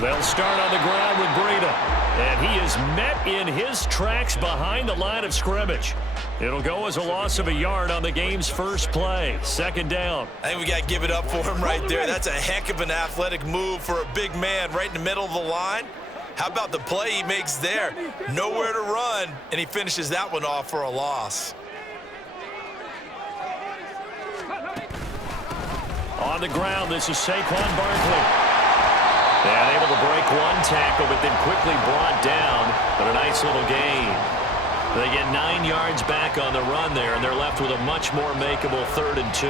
They'll start on the ground with Breida. And he is met in his tracks behind the line of scrimmage. It'll go as a loss of a yard on the game's first play. Second down. I think we got to give it up for him right there. That's a heck of an athletic move for a big man right in the middle of the line. How about the play he makes there? Nowhere to run, and he finishes that one off for a loss. On the ground, this is Saquon Barkley. And able to break one tackle, but then quickly brought down. But a nice little gain. They get 9 yards back on the run there, and they're left with a much more makeable 3rd and 2.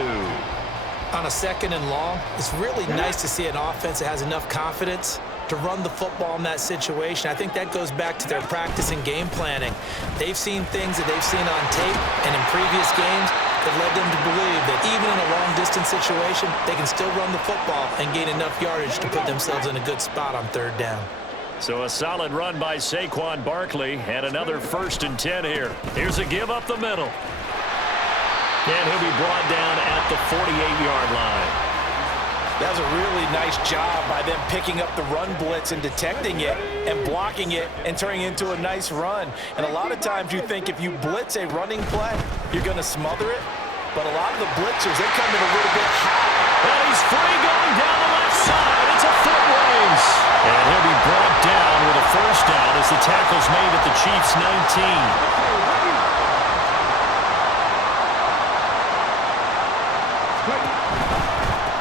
On a 2nd and long, it's really nice to see an offense that has enough confidence to run the football in that situation. I think that goes back to their practice and game planning. They've seen things that they've seen on tape and in previous games that led them to believe that even in a long-distance situation, they can still run the football and gain enough yardage to put themselves in a good spot on 3rd down. So a solid run by Saquon Barkley and another 1st and 10 here. Here's a give up the middle. And he'll be brought down at the 48-yard line. That was a really nice job by them picking up the run blitz and detecting it and blocking it and turning it into a nice run. And a lot of times you think if you blitz a running play, you're going to smother it. But a lot of the blitzers, they come in a little bit high. And he's free going down the left side. It's a foot race. And he'll be brought down with a 1st down as the tackle's made at the Chiefs' 19.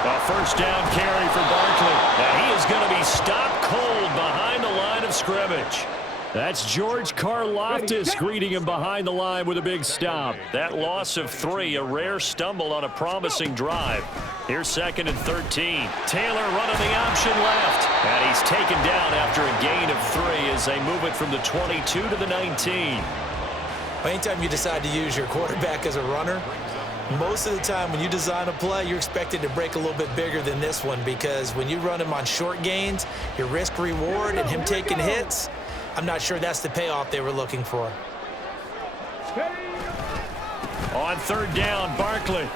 A 1st down carry for Barkley. And he is going to be stopped cold behind the line of scrimmage. That's George Karlaftis greeting him behind the line with a big stop. That loss of 3, a rare stumble on a promising drive. Here's 2nd and 13. Taylor running the option left. And he's taken down after a gain of 3 as they move it from the 22 to the 19. Anytime you decide to use your quarterback as a runner, most of the time when you design a play, you're expected to break a little bit bigger than this one, because when you run him on short gains, your risk-reward and him taking hits, I'm not sure that's the payoff they were looking for. On 3rd down, Barkley. And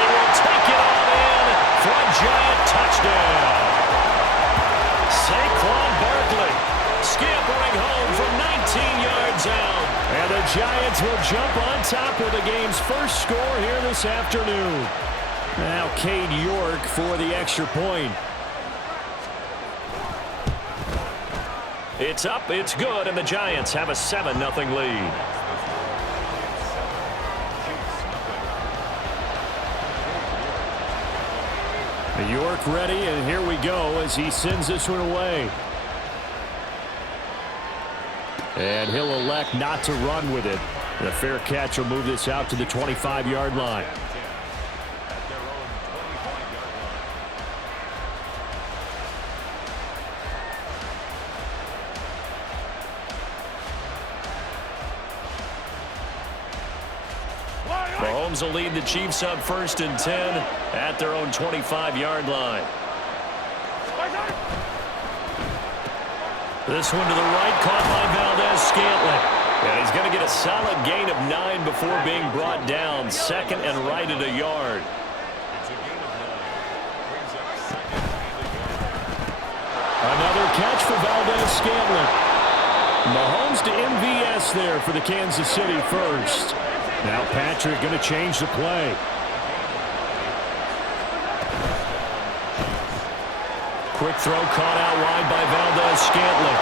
he will take it all in for a giant touchdown. Saquon Barkley scampering home from 19 yards out. And the Giants will jump on top of the game's first score here this afternoon. Now Cade York for the extra point. It's up, it's good, and the Giants have a 7-0 lead. York ready, and here we go as he sends this one away. And he'll elect not to run with it. The fair catch will move this out to the 25-yard line. Mahomes will lead the Chiefs up 1st and 10 at their own 25-yard line. This one to the right, caught by Valdez-Scantling. And he's going to get a solid gain of 9 before being brought down. 2nd and right at a yard. Another catch for Valdez-Scantling. Mahomes to MVS there for the Kansas City first. Now Patrick going to change the play. Quick throw caught out wide by Valdez-Scantling.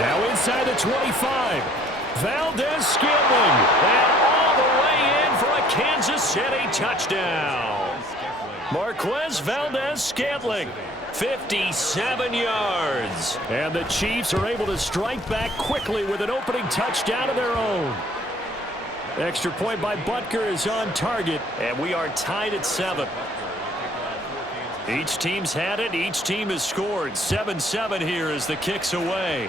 Now inside the 25. Valdez-Scantling. And all the way in for a Kansas City touchdown. Marquez Valdez-Scantling. 57 yards. And the Chiefs are able to strike back quickly with an opening touchdown of their own. Extra point by Butker is on target, and we are tied at 7. Each team's had it. Each team has scored. 7-7 here as the kick's away.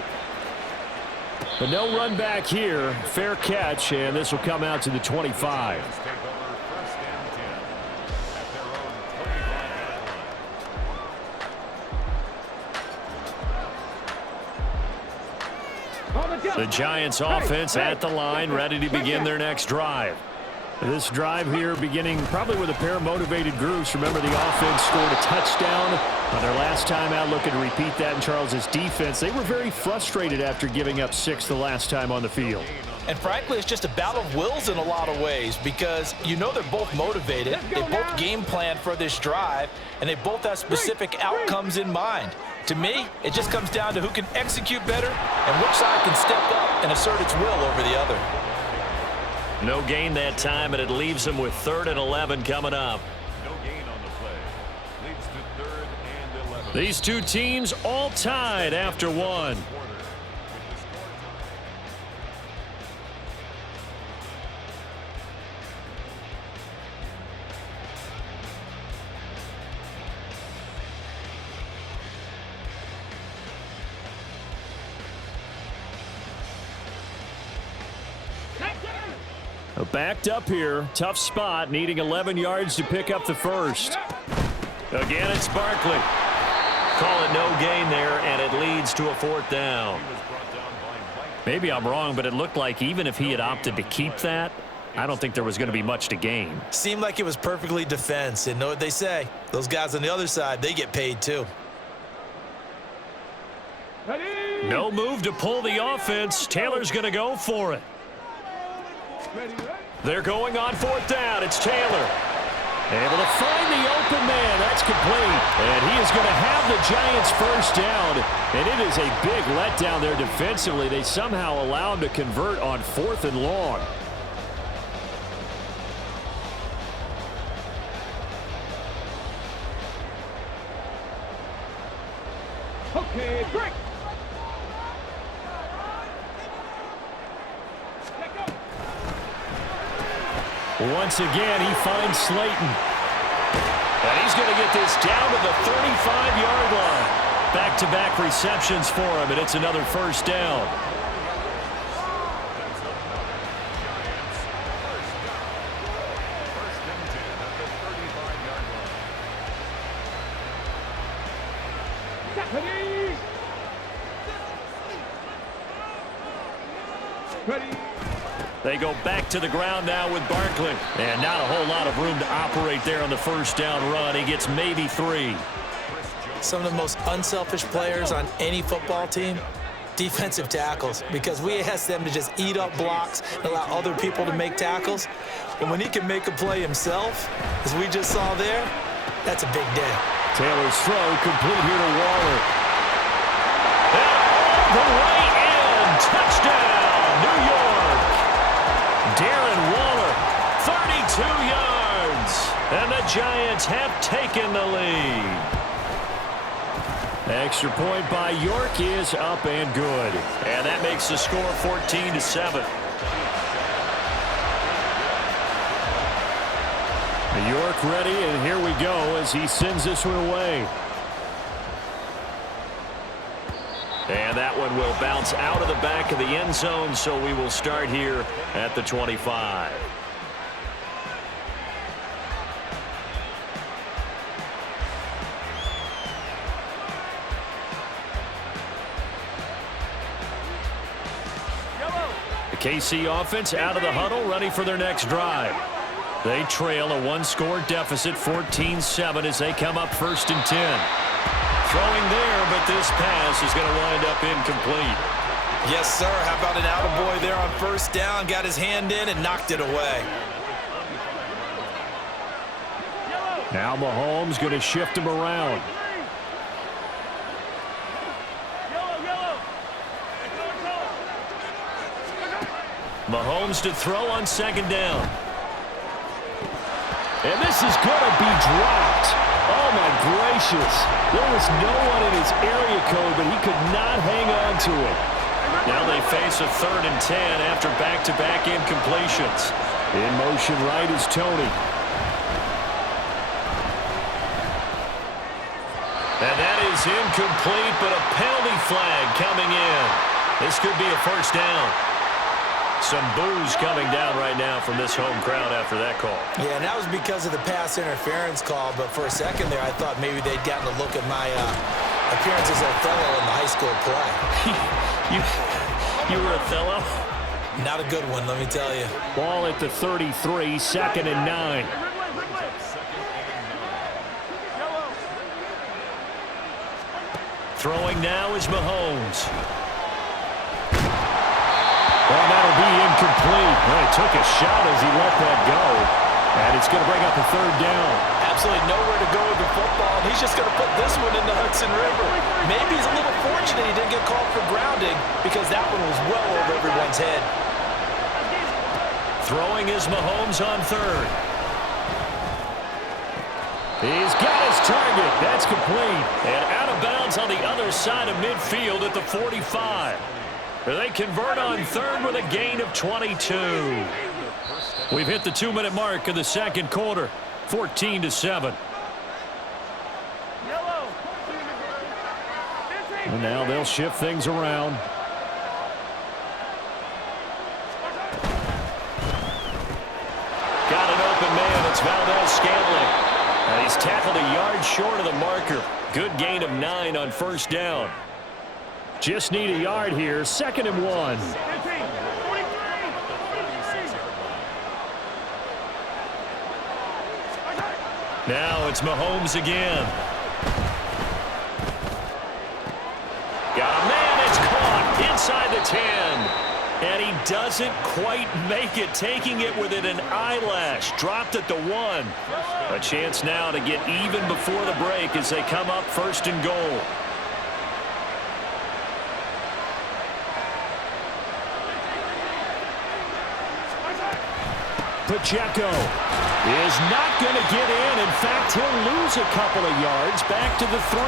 But no run back here. Fair catch, and this will come out to the 25. The Giants offense at the line, ready to begin their next drive. This drive here beginning probably with a pair of motivated groups. Remember, the offense scored a touchdown on their last time out, looking to repeat that in Charles's defense. They were very frustrated after giving up 6 the last time on the field. And frankly, it's just a battle of wills in a lot of ways because you know they're both motivated. They both game plan for this drive, and they both have specific outcomes in mind. To me, it just comes down to who can execute better and which side can step up and assert its will over the other. No gain that time, and it leaves them with 3rd and 11 coming up. No gain on the play. Leads to 3rd and 11. These two teams all tied after one. Backed up here, tough spot, needing 11 yards to pick up the first. Again, it's Barkley. Call it no gain there, and it leads to a 4th down. Maybe I'm wrong, but it looked like even if he had opted to keep that, I don't think there was going to be much to gain. Seemed like it was perfectly defense, and know what they say. Those guys on the other side, they get paid too. No move to pull the offense. Taylor's going to go for it. They're going on 4th down. It's Taylor. Able to find the open man. That's complete. And he is going to have the Giants' first down. And it is a big letdown there defensively. They somehow allow him to convert on 4th and long. Okay, break. Once again, he finds Slayton. And he's going to get this down to the 35-yard line. Back-to-back receptions for him, and it's another first down. Ready. They go back to the ground now with Barkley. And not a whole lot of room to operate there on the first down run. He gets maybe 3. Some of the most unselfish players on any football team, defensive tackles, because we ask them to just eat up blocks and allow other people to make tackles. And when he can make a play himself, as we just saw there, that's a big day. Taylor's throw complete here to Waller. And the right end, touchdown, New York. Darren Waller, 32 yards, and the Giants have taken the lead. Extra point by York is up and good. And that makes the score 14-7. York ready, and here we go as he sends this one away. And that one will bounce out of the back of the end zone, so we will start here at the 25. The KC offense out of the huddle, ready for their next drive. They trail a 1-score deficit, 14-7, as they come up 1st and 10. Throwing there, but this pass is going to wind up incomplete. Yes, sir. How about an attaboy there on 1st down? Got his hand in and knocked it away. Now Mahomes going to shift him around. Mahomes to throw on 2nd down. And this is going to be dropped. Oh, my gracious. There was no one in his area code, but he could not hang on to it. Now they face a 3rd and 10 after back-to-back incompletions. In motion right is Tony. And that is incomplete, but a penalty flag coming in. This could be a 1st down. Some boos coming down right now from this home crowd after that call. Yeah, and that was because of the pass interference call, but for a second there, I thought maybe they'd gotten a look at my appearance as Othello in the high school play. You were Othello? Not a good one, let me tell you. Ball at the 33, 2nd and 9. Throwing now is Mahomes. Oh, that'll be incomplete. Well, he took a shot as he let that go. And it's going to bring up a 3rd down. Absolutely nowhere to go with the football, and he's just going to put this one in the Hudson River. Maybe he's a little fortunate he didn't get called for grounding because that one was well over everyone's head. Throwing is Mahomes on 3rd. He's got his target. That's complete. And out of bounds on the other side of midfield at the 45. They convert on 3rd with a gain of 22. We've hit the 2-minute mark of the 2nd quarter. 14-7. And now they'll shift things around. Got an open man. It's Valdez-Scantling. And he's tackled a yard short of the marker. Good gain of 9 on 1st down. Just need a yard here. 2nd and 1. Now it's Mahomes again. Got a man. It's caught inside the 10. And he doesn't quite make it, taking it within an eyelash. Dropped at the 1. A chance now to get even before the break as they come up 1st and goal. Pacheco is not going to get in. In fact, he'll lose a couple of yards back to the 3.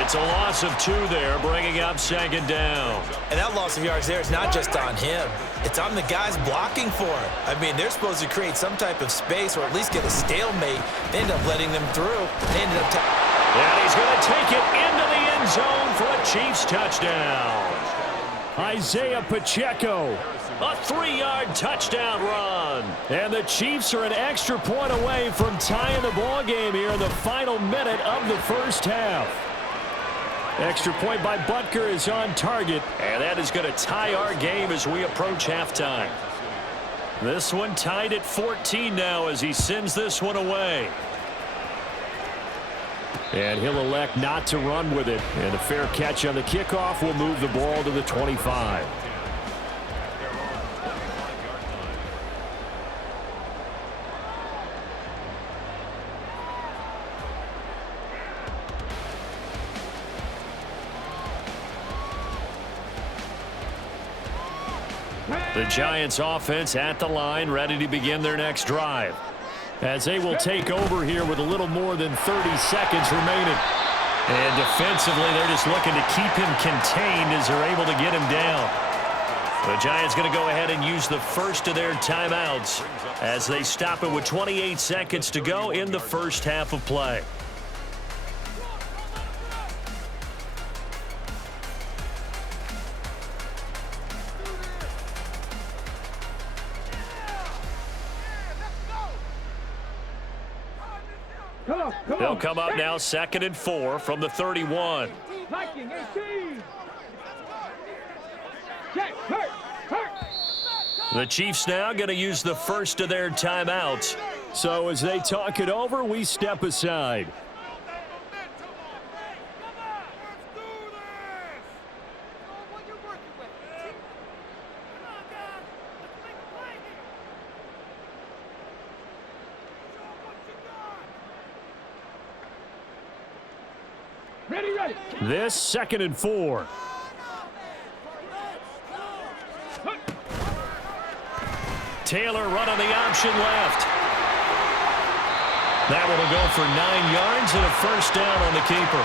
It's a loss of 2 there, bringing up 2nd down. And that loss of yards there is not just on him. It's on the guys blocking for him. I mean, they're supposed to create some type of space or at least get a stalemate. They end up letting them through. They ended up and he's going to take it into the end zone for a Chiefs touchdown. Isaiah Pacheco, a 3-yard touchdown run. And the Chiefs are an extra point away from tying the ball game here in the final minute of the 1st half. Extra point by Butker is on target, and that is going to tie our game as we approach halftime. This one tied at 14 now as he sends this one away. And he'll elect not to run with it. And a fair catch on the kickoff will move the ball to the 25. The Giants offense at the line, ready to begin their next drive. As they will take over here with a little more than 30 seconds remaining. And defensively, they're just looking to keep him contained as they're able to get him down. The Giants going to go ahead and use the first of their timeouts as they stop it with 28 seconds to go in the 1st half of play. They'll come up now 2nd and 4 from the 31. The Chiefs now going to use the first of their timeouts. So as they talk it over, we step aside. This 2nd and 4. Taylor running the option left. That one will go for 9 yards and a 1st down on the keeper.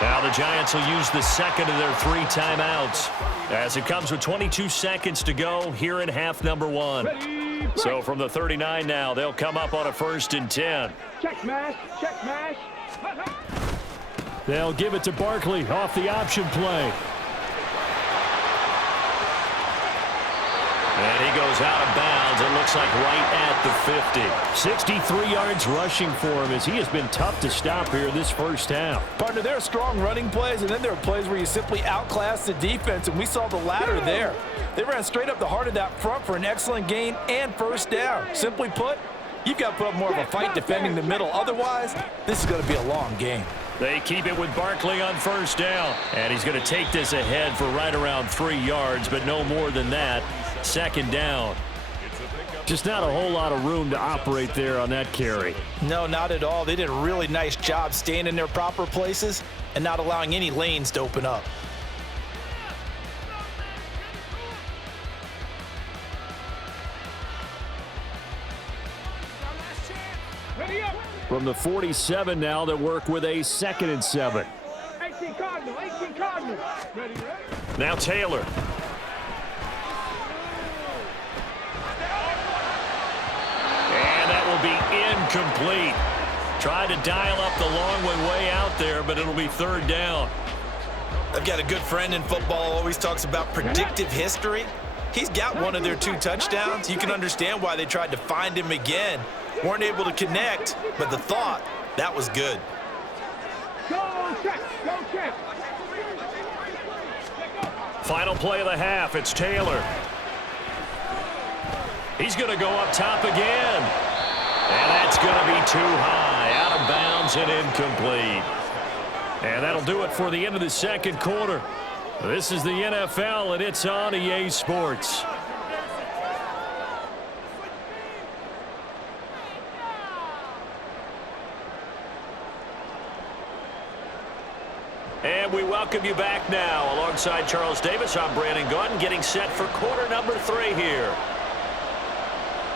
Now the Giants will use the 2nd of their 3 timeouts as it comes with 22 seconds to go here in half number 1. So from the 39 now, they'll come up on a 1st and 10. Check smash, check smash. They'll give it to Barkley off the option play. And he goes out of bounds. It looks like right at the 50. 63 yards rushing for him as he has been tough to stop here this first half. Partner, there are strong running plays, and then there are plays where you simply outclass the defense, and we saw the latter there. They ran straight up the heart of that front for an excellent gain and first down. Simply put, you've got to put up more of a fight defending the middle. Otherwise, this is going to be a long game. They keep it with Barkley on first down. And he's going to take this ahead for right around 3 yards, but no more than that. Second down. Just not a whole lot of room to operate there on that carry. No, not at all. They did a really nice job staying in their proper places and not allowing any lanes to open up. From the 47 now, they work with a 2nd and 7. 18 Cardinal, 18 Cardinal. Ready. Now Taylor. And that will be incomplete. Tried to dial up the long one way out there, but it'll be 3rd down. I've got a good friend in football, always talks about predictive history. He's got one of their 2 touchdowns. You can understand why they tried to find him again. Weren't able to connect, but the thought, that was good. Go check, go check. Final play of the half, it's Taylor. He's going to go up top again. And that's going to be too high, out of bounds and incomplete. And that'll do it for the end of the second quarter. This is the NFL, and it's on EA Sports. And we welcome you back now. Alongside Charles Davis, I'm Brandon Gordon, getting set for quarter number 3 here.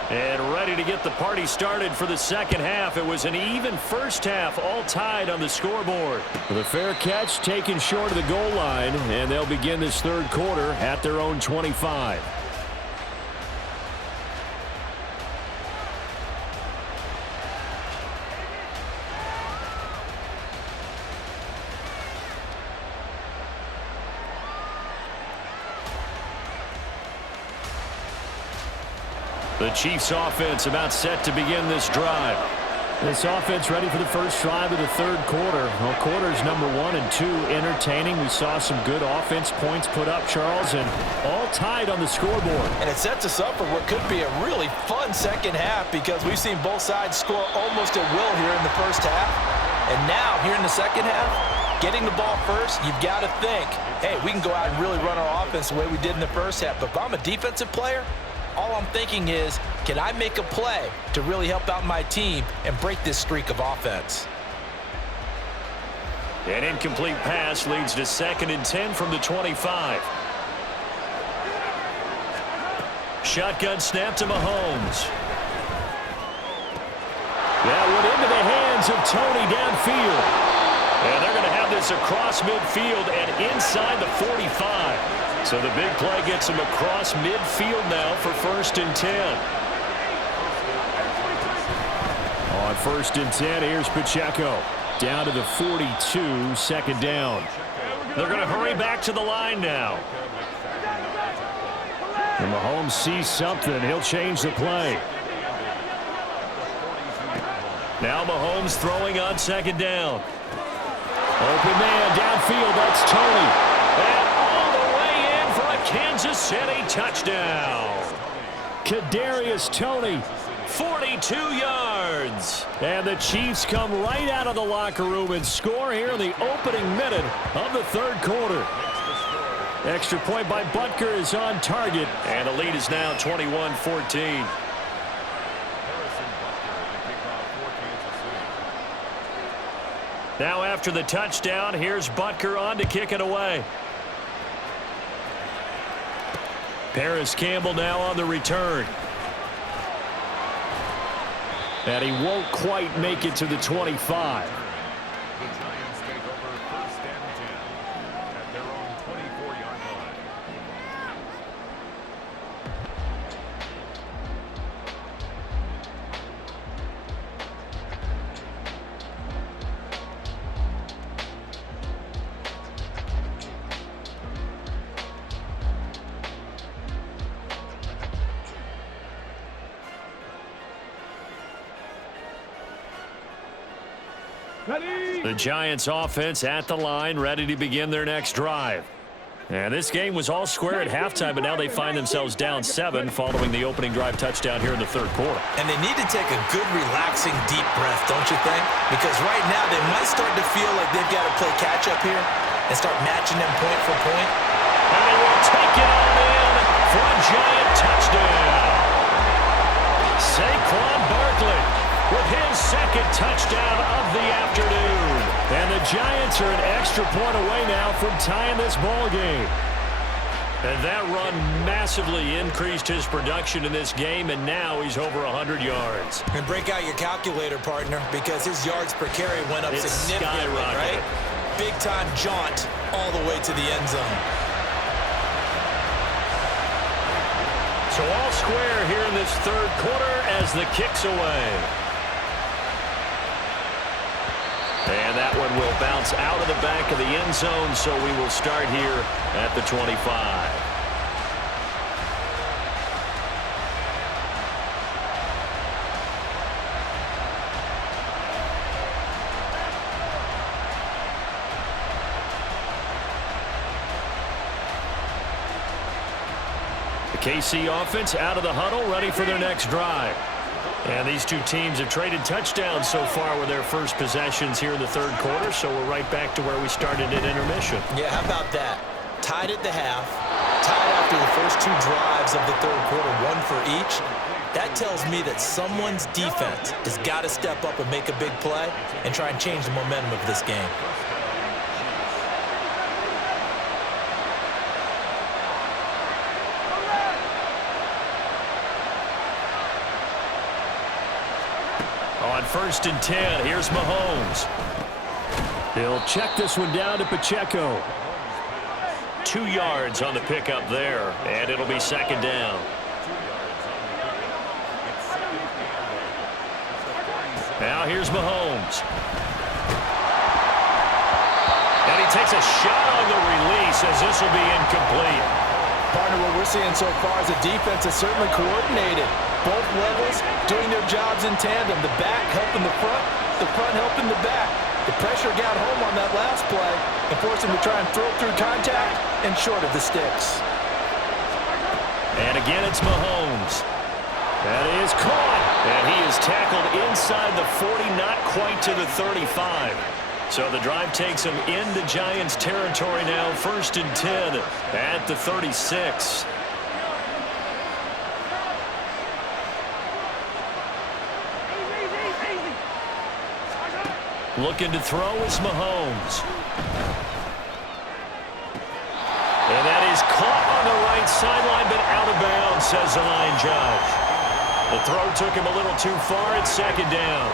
And ready to get the party started for the second half. It was an even first half, all tied on the scoreboard. The fair catch taken short of the goal line, and they'll begin this third quarter at their own 25. The Chiefs offense about set to begin this drive. This offense ready for the first drive of the third quarter. Well, quarters number 1 and 2 entertaining. We saw some good offense points put up, Charles, and all tied on the scoreboard. And it sets us up for what could be a really fun second half because we've seen both sides score almost at will here in the first half. And now, here in the second half, getting the ball first, you've got to think, hey, we can go out and really run our offense the way we did in the first half. But if I'm a defensive player, all I'm thinking is, can I make a play to really help out my team and break this streak of offense? An incomplete pass leads to 2nd and 10 from the 25. Shotgun snap to Mahomes. That went into the hands of Tony downfield. And they're going to have this across midfield and inside the 45. So the big play gets him across midfield now for 1st and 10. On 1st and 10, here's Pacheco. Down to the 42, 2nd down. They're going to hurry back to the line now. And Mahomes sees something. He'll change the play. Now Mahomes throwing on 2nd down. Open man downfield. That's Tony. And all the way in for a Kansas City touchdown. Kadarius Toney, 42 yards. And the Chiefs come right out of the locker room and score here in the opening minute of the third quarter. Extra point by Butker is on target. And the lead is now 21-14. Now after the touchdown, here's Butker on to kick it away. Paris Campbell now on the return. And he won't quite make it to the 25. The Giants take over 1st and 10 at their own 24-yard line. Ready. The Giants offense at the line, ready to begin their next drive. And this game was all square at halftime, but now they find themselves down 7 following the opening drive touchdown here in the third quarter. And they need to take a good, relaxing, deep breath, don't you think? Because right now they might start to feel like they've got to play catch-up here and start matching them point for point. And they will take it on in for a Giant touchdown. Saquon Barkley with his second touchdown of the afternoon. And the Giants are an extra point away now from tying this ball game. And that run massively increased his production in this game, and now he's over 100 yards. And break out your calculator, partner, because his yards per carry went up significantly, right? Big-time jaunt all the way to the end zone. So all square here in this third quarter as the kick's away. And that one will bounce out of the back of the end zone, so we will start here at the 25. The KC offense out of the huddle, ready for their next drive. And these two teams have traded touchdowns so far with their first possessions here in the third quarter, so we're right back to where we started at intermission. Yeah, how about that? Tied at the half, tied after the first 2 drives of the third quarter, 1 for each. That tells me that someone's defense has got to step up and make a big play and try and change the momentum of this game. On 1st and 10, here's Mahomes. He'll check this one down to Pacheco. 2 yards on the pickup there, and it'll be second down. Now here's Mahomes. And he takes a shot on the release as this will be incomplete. Partner, what we're seeing so far is the defense is certainly coordinated. Both levels doing their jobs in tandem. The back helping the front helping the back. The pressure got home on that last play and forced him to try and throw through contact and short of the sticks. And again, it's Mahomes. That is caught. And he is tackled inside the 40, not quite to the 35. So the drive takes him into Giants territory now, 1st and 10 at the 36. Looking to throw is Mahomes. And that is caught on the right sideline, but out of bounds, says the line judge. The throw took him a little too far. It's second down.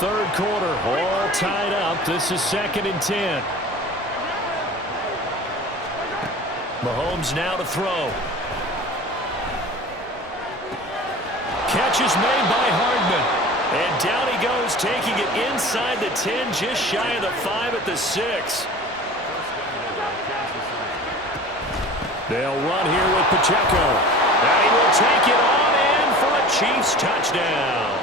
Third quarter, all tied up. This is 2nd and 10. Mahomes now to throw. Catch is made by Hardman. And down he goes, taking it inside the 10, just shy of the 5 at the 6. They'll run here with Pacheco. And he will take it on in for a Chiefs touchdown.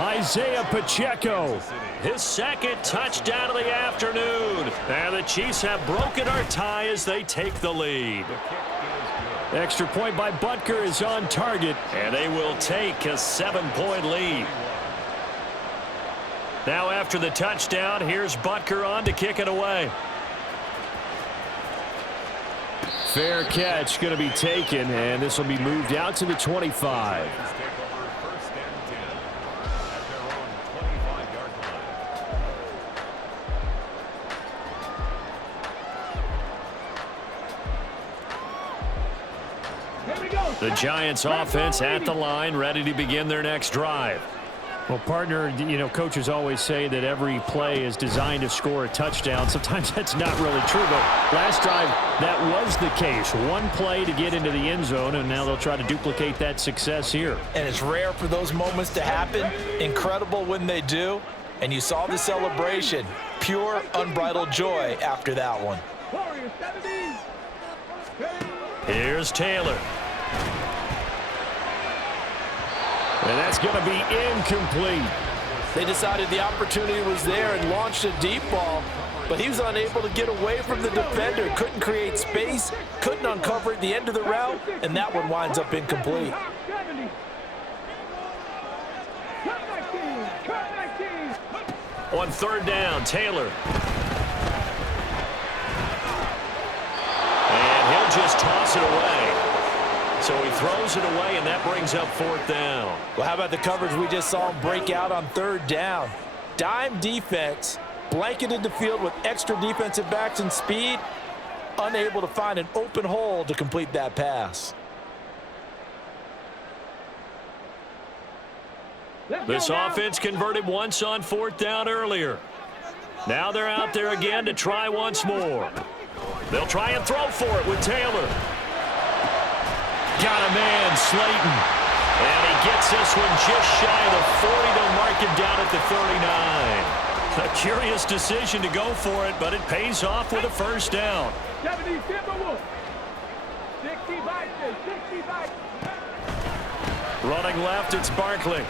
Isaiah Pacheco, his second touchdown of the afternoon. And the Chiefs have broken our tie as they take the lead. Extra point by Butker is on target, and they will take a 7-point lead. Now after the touchdown, here's Butker on to kick it away. Fair catch going to be taken, and this will be moved out to the 25. The Giants offense at the line, ready to begin their next drive. Well, partner, you know, coaches always say that every play is designed to score a touchdown. Sometimes that's not really true, but last drive, that was the case. One play to get into the end zone, and now they'll try to duplicate that success here. And it's rare for those moments to happen. Incredible when they do. And you saw the celebration. Pure, unbridled joy after that one. Here's Taylor. And that's going to be incomplete. They decided the opportunity was there and launched a deep ball, but he was unable to get away from the defender, couldn't create space, couldn't uncover at the end of the route, and that one winds up incomplete. On third down, Taylor. And he'll just toss it away. So he throws it away, and that brings up fourth down. Well, how about the coverage we just saw him break out on third down? Dime defense, blanketed the field with extra defensive backs and speed, unable to find an open hole to complete that pass. This offense converted once on fourth down earlier. Now they're out there again to try once more. They'll try and throw for it with Taylor. Got a man, Slayton. And he gets this one just shy of the 40. They'll mark him down at the 39. A curious decision to go for it, but it pays off with a first down. 70 Timberwolves. 65. Running left, it's Barkley.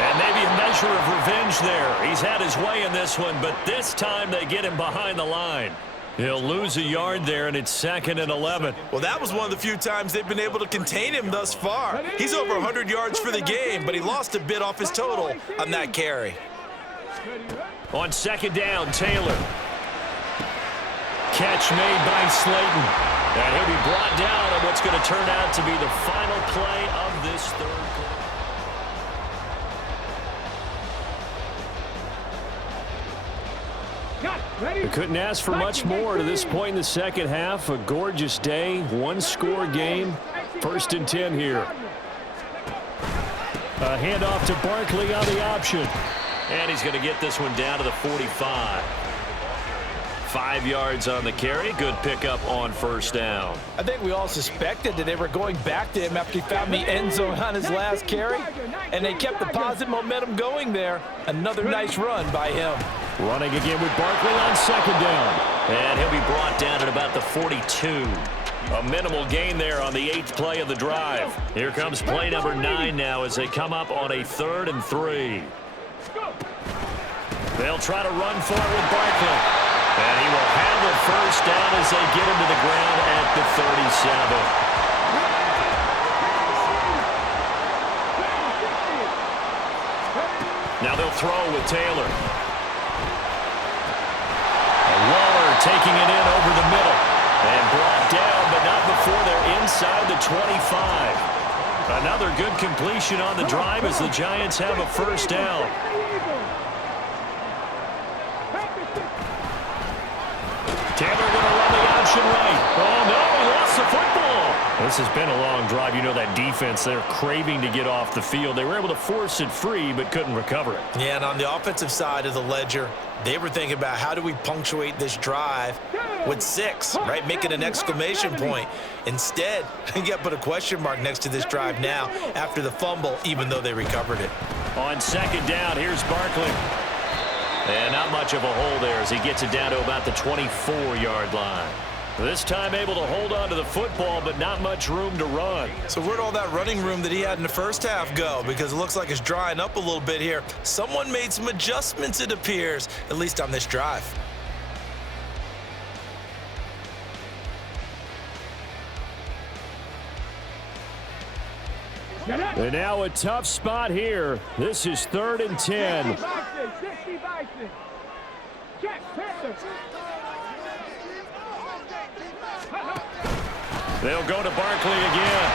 And maybe a measure of revenge there. He's had his way in this one, but this time they get him behind the line. He'll lose a yard there, and it's 2nd and 11. Well, that was one of the few times they've been able to contain him thus far. He's over 100 yards for the game, but he lost a bit off his total on that carry. On second down, Taylor. Catch made by Slayton. And he'll be brought down on what's going to turn out to be the final play of this third quarter. We couldn't ask for much more to this point in the second half. A gorgeous day, one-score game. 1st and 10 here. A handoff to Barkley on the option. And he's going to get this one down to the 45. 5 yards on the carry. Good pickup on first down. I think we all suspected that they were going back to him after he found the end zone on his last carry, and they kept the positive momentum going there. Another nice run by him. Running again with Barkley on second down. And he'll be brought down at about the 42. A minimal gain there on the 8th play of the drive. Here comes play number 9 now as they come up on a 3rd and 3. They'll try to run for it with Barkley. And he will have the first down as they get him to the ground at the 37. Now they'll throw with Taylor. Waller taking it in over the middle. And brought down, but not before they're inside the 25. Another good completion on the drive as the Giants have a first down. Taylor going to run the option right. Oh, no, he lost the football. This has been a long drive. You know that defense, they're craving to get off the field. They were able to force it free, but couldn't recover it. Yeah, and on the offensive side of the ledger, they were thinking about how do we punctuate this drive with 6, right? Making an exclamation point. Instead, you got to put a question mark next to this drive now after the fumble, even though they recovered it. On second down, here's Barkley. And not much of a hole there as he gets it down to about the 24-yard line. This time able to hold on to the football, but not much room to run. So where'd all that running room that he had in the first half go? Because it looks like it's drying up a little bit here. Someone made some adjustments, it appears, at least on this drive. And now a tough spot here. This is 3rd and 10. They'll go to Barkley again.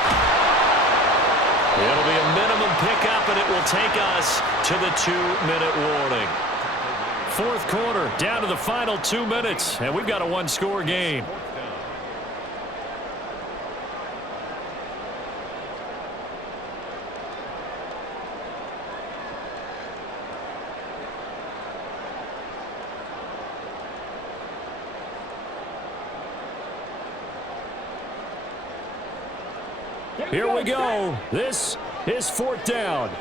It'll be a minimum pickup, and it will take us to the 2-minute warning. 4th quarter, down to the final 2 minutes, and we've got a one-score game. Here we go. This is 4th down.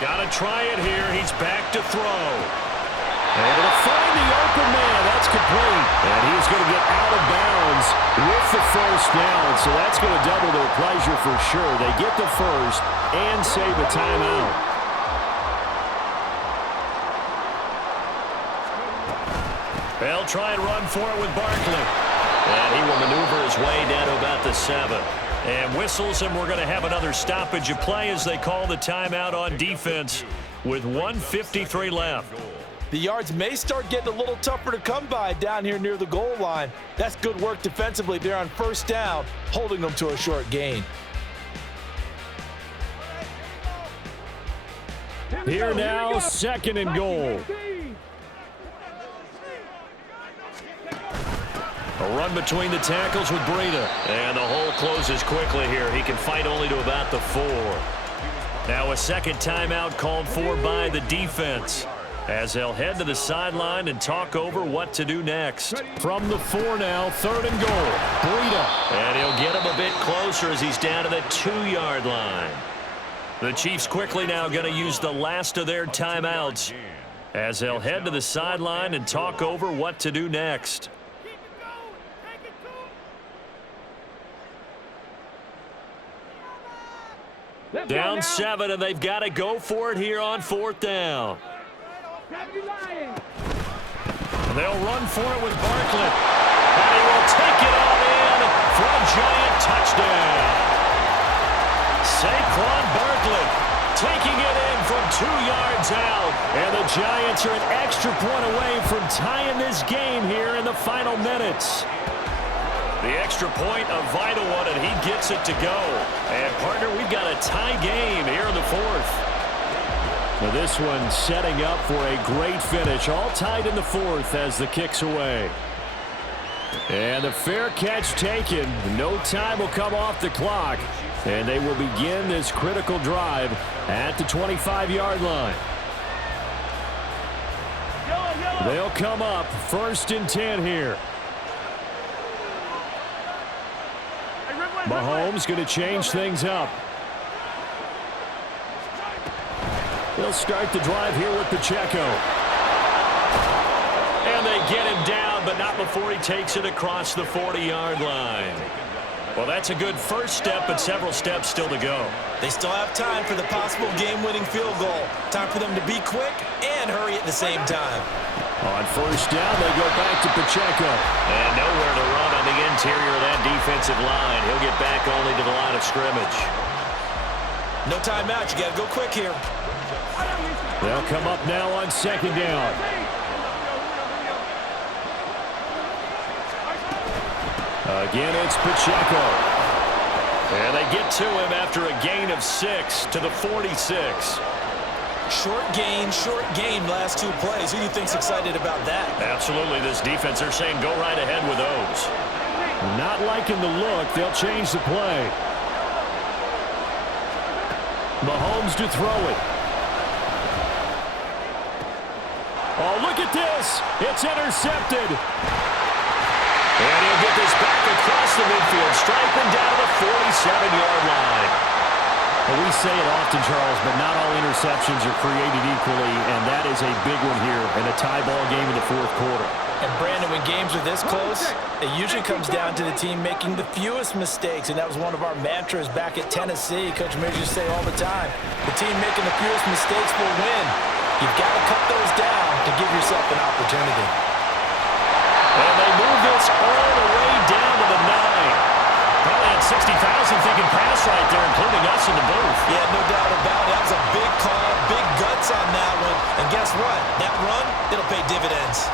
Got to try it here. He's back to throw. Able to find the open man. That's complete. And he's going to get out of bounds with the first down, so that's going to double their pleasure for sure. They get the first and save a timeout. They'll try and run for it with Barkley. And he will maneuver his way down to about the 7. And whistles, and we're going to have another stoppage of play as they call the timeout on defense with 1:53 left. The yards may start getting a little tougher to come by down here near the goal line. That's good work defensively there on first down, holding them to a short gain. Here now, 2nd and goal. A run between the tackles with Breida. And the hole closes quickly here. He can fight only to about the 4. Now a second timeout called for by the defense, as they'll head to the sideline and talk over what to do next. From the 4 now, 3rd and goal. Breida. And he'll get him a bit closer as he's down to the 2-yard line. The Chiefs quickly now going to use the last of their timeouts, as they'll head to the sideline and talk over what to do next. Down 7, and they've got to go for it here on 4th down. And they'll run for it with Barkley. And he will take it all in for a giant touchdown. Saquon Barkley taking it in from 2 yards out. And the Giants are an extra point away from tying this game here in the final minutes. The extra point, a vital one, and he gets it to go. And, partner, we've got a tie game here in the 4th. Now this one setting up for a great finish. All tied in the 4th as the kick's away. And the fair catch taken. No time will come off the clock. And they will begin this critical drive at the 25-yard line. They'll come up 1st and 10 here. Mahomes going to change things up. He'll start the drive here with Pacheco. And they get him down, but not before he takes it across the 40-yard line. Well, that's a good first step, but several steps still to go. They still have time for the possible game-winning field goal. Time for them to be quick and hurry at the same time. On 1st down, they go back to Pacheco. And nowhere to run on the interior of that defensive line. He'll get back only to the line of scrimmage. No timeout. You got to go quick here. They'll come up now on 2nd down. Again, it's Pacheco. And they get to him after a gain of 6 to the 46. Short gain last 2 plays. Who do you think's excited about that? Absolutely. This defense, they're saying go right ahead with those. Not liking the look. They'll change the play. Mahomes to throw it. Oh, look at this. It's intercepted. And he'll get this back across the midfield, striking down to the 47-yard line. Well, we say it often, Charles, but not all interceptions are created equally, and that is a big one here in a tie ball game in the 4th quarter. And, Brandon, when games are this close, it usually comes down to the team making the fewest mistakes, and that was one of our mantras back at Tennessee. Coach Mears used to say all the time, the team making the fewest mistakes will win. You've got to cut those down to give yourself an opportunity. And they move this all the way down to the 9. Probably had 60,000 thinking pass right there, including us in the booth. Yeah, no doubt about it. That was a big call, big guts on that one. And guess what? That run, it'll pay dividends.